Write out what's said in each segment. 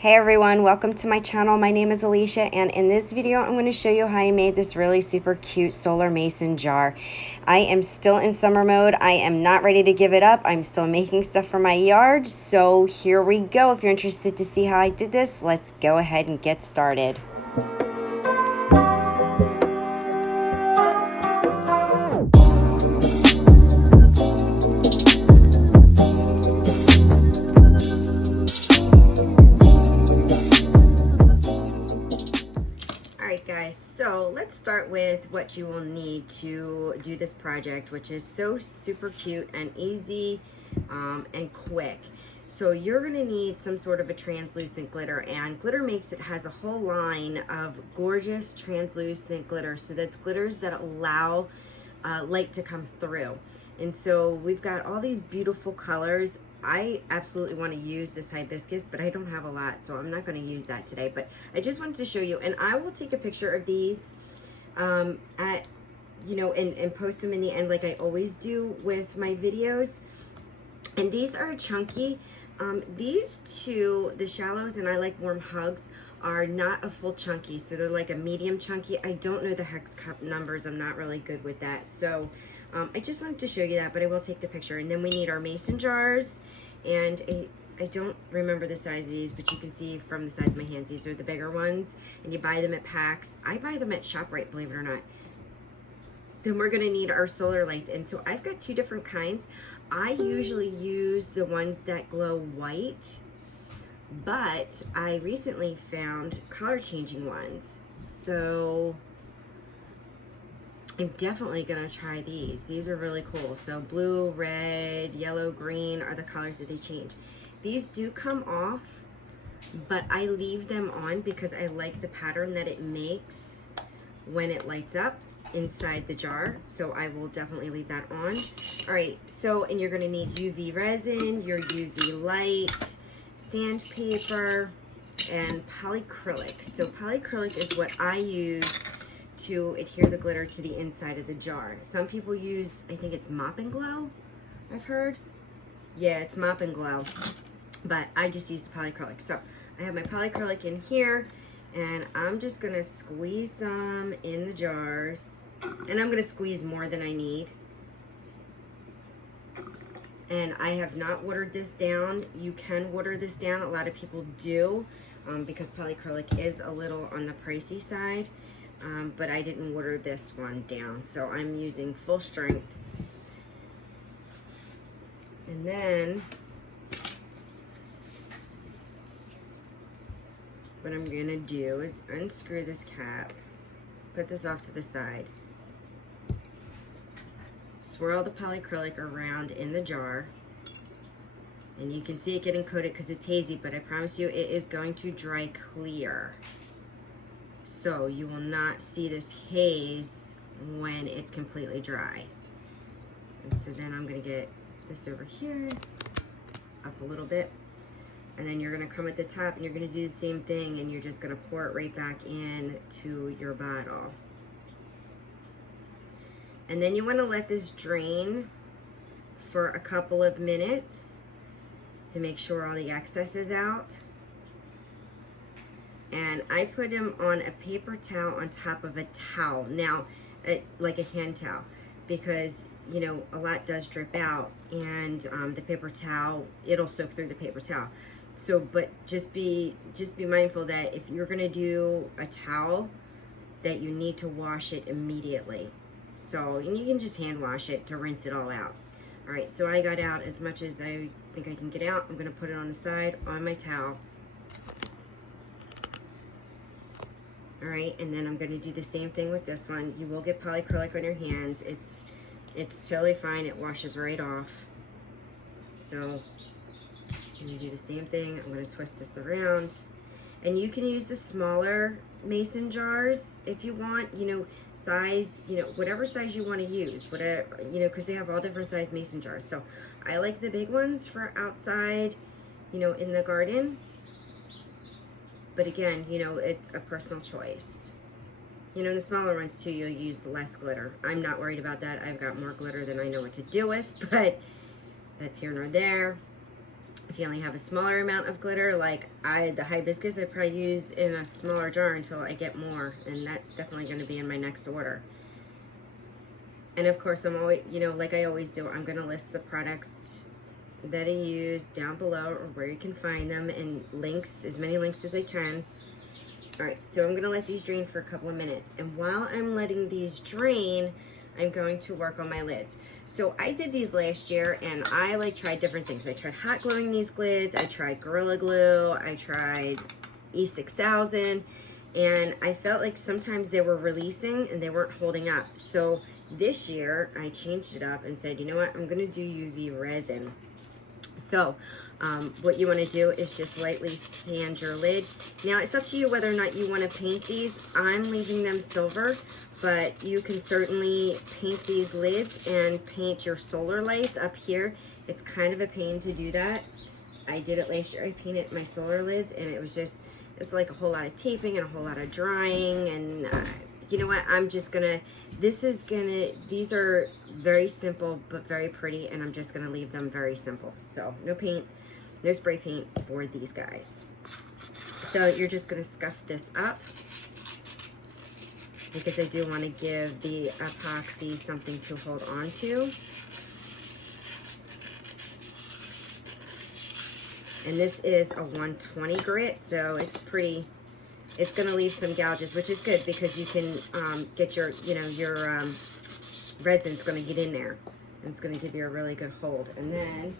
Hey everyone, welcome to my channel. My name is Alicia, and in this video I'm going to show you how I made this really super cute solar mason jar. I am still in summer mode. I am not ready to give it up. I'm still making stuff for my yard, so here we go. If you're interested to see how I did this, let's go ahead and get started. Alright guys, so let's start with what you will need to do this project, which is so super cute and easy and quick. So you're going to need some sort of a translucent glitter, and Glitter Makes It has a whole line of gorgeous translucent glitter. So that's glitters that allow light to come through. And so we've got all these beautiful colors. I absolutely want to use this hibiscus, but I don't have a lot, so I'm not going to use that today. But I just wanted to show you, and I will take a picture of these and post them in the end like I always do with my videos. And these are chunky. These two, the Shallows and I Like Warm Hugs, are not a full chunky, so they're like a medium chunky. I don't know the hex cup numbers. I'm not really good with that. So I just wanted to show you that, but I will take the picture. And then we need our mason jars, and I don't remember the size of these, but you can see from the size of my hands, these are the bigger ones, and you buy them at packs. I buy them at ShopRite, believe it or not. Then we're gonna need our solar lights, and so I've got two different kinds. I usually use the ones that glow white, but I recently found color changing ones, so I'm definitely gonna try these. These are really cool. So blue, red, yellow, green are the colors that they change. These do come off, but I leave them on because I like the pattern that it makes when it lights up inside the jar. So I will definitely leave that on. All right, so, and you're gonna need UV resin, your UV light, sandpaper, and polyacrylic. So polyacrylic is what I use to adhere the glitter to the inside of the jar. Some people use, I think it's Mop and Glow, I've heard. Yeah, it's Mop and Glow, but I just use the polyacrylic. So I have my polyacrylic in here, and I'm just gonna squeeze some in the jars, and I'm gonna squeeze more than I need. And I have not watered this down. You can water this down, a lot of people do, because polyacrylic is a little on the pricey side. But I didn't water this one down, so I'm using full strength. And then what I'm gonna do is unscrew this cap, put this off to the side, swirl the polyacrylic around in the jar, and you can see it getting coated because it's hazy, but I promise you it is going to dry clear. So you will not see this haze when it's completely dry. And so then I'm gonna get this over here, up a little bit, and then you're gonna come at the top and you're gonna do the same thing, and you're just gonna pour it right back in to your bottle. And then you wanna let this drain for a couple of minutes to make sure all the excess is out. And I put them on a paper towel on top of a towel. Now, like a hand towel, because, you know, a lot does drip out, and the paper towel, it'll soak through the paper towel. So, but just be mindful that if you're gonna do a towel, that you need to wash it immediately. So, and you can just hand wash it to rinse it all out. All right, so I got out as much as I think I can get out. I'm gonna put it on the side on my towel. All right, and then I'm going to do the same thing with this one. You will get polyacrylic on your hands. It's totally fine. It washes right off. So I'm going to do the same thing. I'm going to twist this around. And you can use the smaller mason jars if you want, you know, size, you know, whatever size you want to use, whatever, you know, because they have all different size mason jars. So I like the big ones for outside, you know, in the garden. But again, you know, it's a personal choice. You know, the smaller ones too, you'll use less glitter. I'm not worried about that. I've got more glitter than I know what to do with, but that's here nor there. If you only have a smaller amount of glitter, like the hibiscus, I probably use in a smaller jar until I get more, and that's definitely going to be in my next order. And of course, I'm always, you know, like I always do, I'm going to list the products that I use down below, or where you can find them, and links, as many links as I can. All right, so I'm going to let these drain for a couple of minutes, and while I'm letting these drain, I'm going to work on my lids. So I did these last year, and I like tried different things. I tried hot gluing these lids, I tried Gorilla Glue, I tried E6000, and I felt like sometimes they were releasing and they weren't holding up. So this year I changed it up and said, you know what, I'm gonna do UV resin. So what you want to do is just lightly sand your lid. Now it's up to you whether or not you want to paint these. I'm leaving them silver, but you can certainly paint these lids and paint your solar lights up here. It's kind of a pain to do that. I did it last year. I painted my solar lids, and it was just, it's like a whole lot of taping and a whole lot of drying, and you know what, I'm just gonna, these are very simple but very pretty, and I'm just gonna leave them very simple. So no paint, no spray paint for these guys. So you're just gonna scuff this up, because I do want to give the epoxy something to hold on to. And this is a 120 grit, so it's pretty, it's going to leave some gouges, which is good because you can get your, you know, your resin's going to get in there, and it's going to give you a really good hold. And then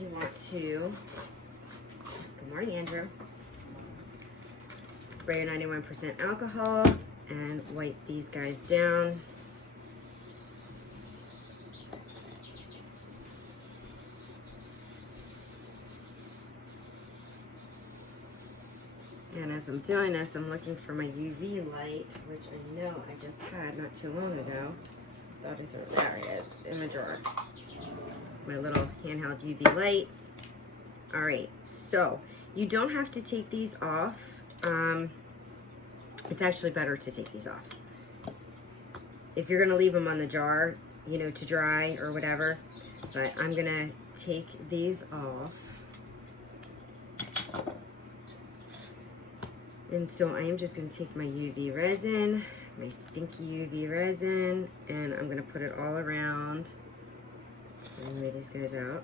you want to, good morning, Andrew, spray your 91% alcohol and wipe these guys down. And as I'm doing this, I'm looking for my UV light, which I know I just had not too long ago. There it is, in the drawer. My little handheld UV light. All right, so you don't have to take these off. It's actually better to take these off. If you're gonna leave them on the jar, you know, to dry or whatever, but I'm gonna take these off. And so I am just going to take my UV resin, my stinky UV resin, and I'm going to put it all around. Let me lay these guys out.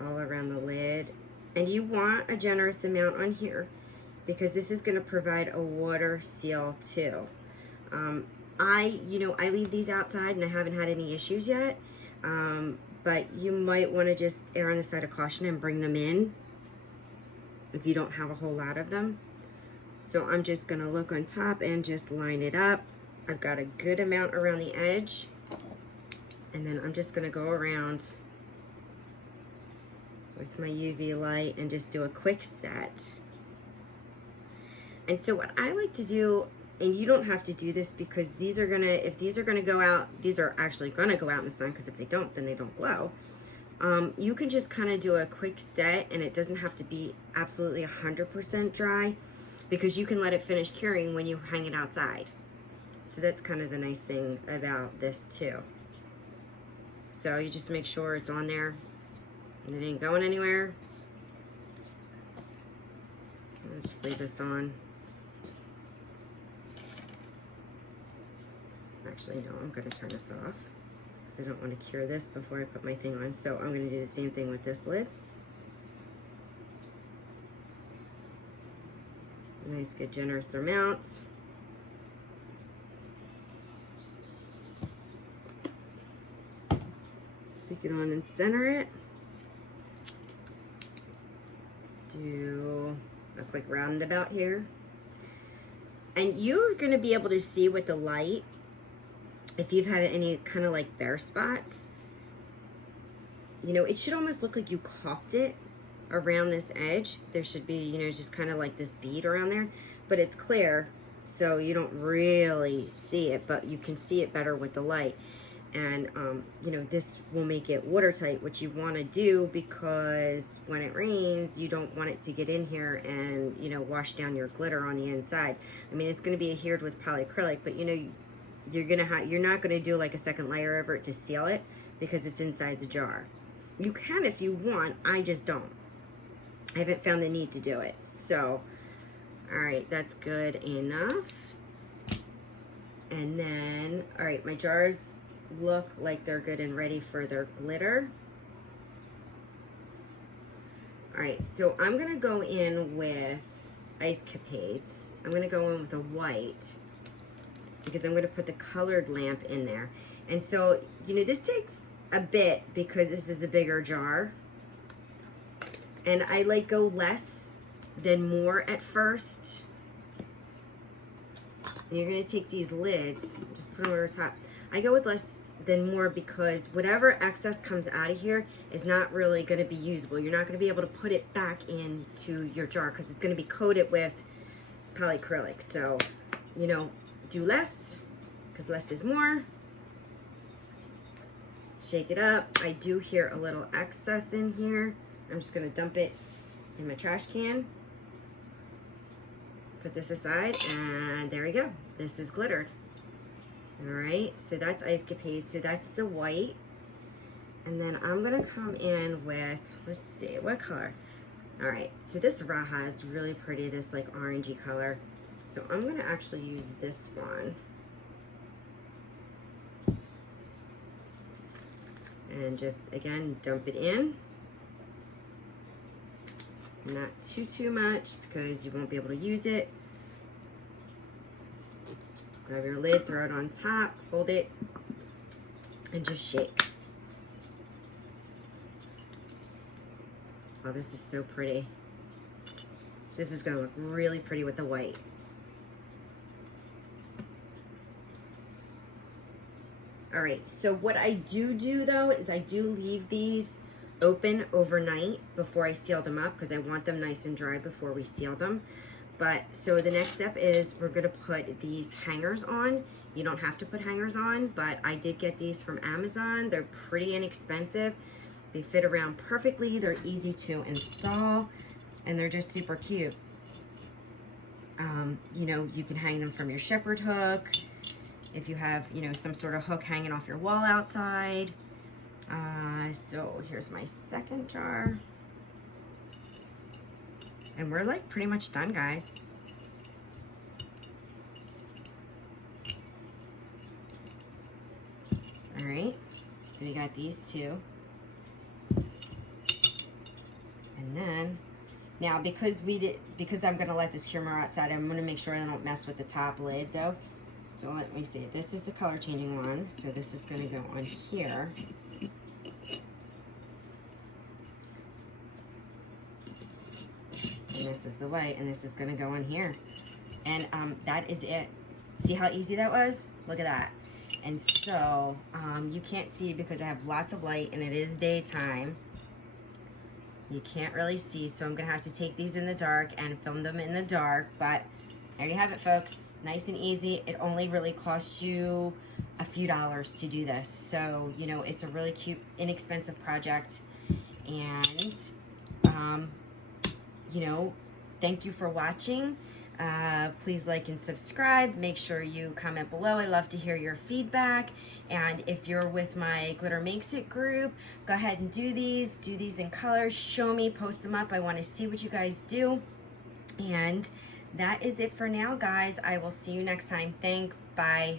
All around the lid. And you want a generous amount on here, because this is going to provide a water seal too. I leave these outside and I haven't had any issues yet. But you might want to just err on the side of caution and bring them in if you don't have a whole lot of them. So I'm just gonna look on top and just line it up. I've got a good amount around the edge, and then I'm just gonna go around with my UV light and just do a quick set. And so what I like to do, and you don't have to do this because these are gonna, if these are gonna go out, these are actually gonna go out in the sun, because if they don't, then they don't glow. You can just kind of do a quick set, and it doesn't have to be absolutely 100% dry, because you can let it finish curing when you hang it outside. So that's kind of the nice thing about this too. So you just make sure it's on there and it ain't going anywhere. I'll just leave this on. Actually, no, I'm going to turn this off, because I don't want to cure this before I put my thing on. So I'm going to do the same thing with this lid. Nice, good, generous amount. Stick it on and center it. Do a quick roundabout here. And you're going to be able to see with the light if you've had any kind of like bare spots. You know, it should almost look like you caulked it around this edge. There should be, you know, just kind of like this bead around there, but it's clear, so you don't really see it, but you can see it better with the light. And you know, this will make it watertight, which you want to do, because when it rains, you don't want it to get in here and, you know, wash down your glitter on the inside. I mean, it's going to be adhered with polyacrylic, but you know, you're not going to do like a second layer over it to seal it, because it's inside the jar. You can if you want, I just don't. I haven't found the need to do it. So, all right, that's good enough. And then, all right, my jars look like they're good and ready for their glitter. All right, so I'm gonna go in with Ice Capades. I'm gonna go in with a white because I'm gonna put the colored lamp in there. And so, you know, this takes a bit because this is a bigger jar. And I like go less than more at first. And you're gonna take these lids, just put them over top. I go with less than more because whatever excess comes out of here is not really gonna be usable. You're not gonna be able to put it back into your jar because it's gonna be coated with polyacrylic. So, you know, do less because less is more. Shake it up. I do hear a little excess in here. I'm just gonna dump it in my trash can. Put this aside, and there we go. This is glittered. All right, so that's Ice Capade. So that's the white. And then I'm gonna come in with, let's see, what color? All right, so this Raja is really pretty, this like orangey color. So I'm gonna actually use this one. And just, again, dump it in. Not too much because you won't be able to use it. Grab your lid, throw it on top, hold it, and just shake. Oh, this is so pretty. This is gonna look really pretty with the white. All right, so what I do though is I do leave these open overnight before I seal them up because I want them nice and dry before we seal them. But so the next step is we're gonna put these hangers on. You don't have to put hangers on, but I did get these from Amazon. They're pretty inexpensive. They fit around perfectly. They're easy to install and they're just super cute. You know, you can hang them from your shepherd hook. If you have, you know, some sort of hook hanging off your wall outside. So here's my second jar. And we're like pretty much done, guys. All right, so we got these two. And then, now because I'm gonna let this camera outside, I'm gonna make sure I don't mess with the top lid though. So let me see, this is the color changing one. So this is gonna go on here. And this is the white, and this is gonna go in here. And that is it. See how easy that was? Look at that. And so, you can't see because I have lots of light and it is daytime. You can't really see, so I'm gonna have to take these in the dark and film them in the dark, but there you have it, folks. Nice and easy. It only really costs you a few dollars to do this. So, you know, it's a really cute, inexpensive project. And, you know, thank you for watching. Please like and subscribe. Make sure you comment below. I love to hear your feedback. And if you're with my Glitter Makes It group, go ahead and do these in colors. Show me, post them up. I want to see what you guys do. And that is it for now, guys. I will see you next time. Thanks. Bye.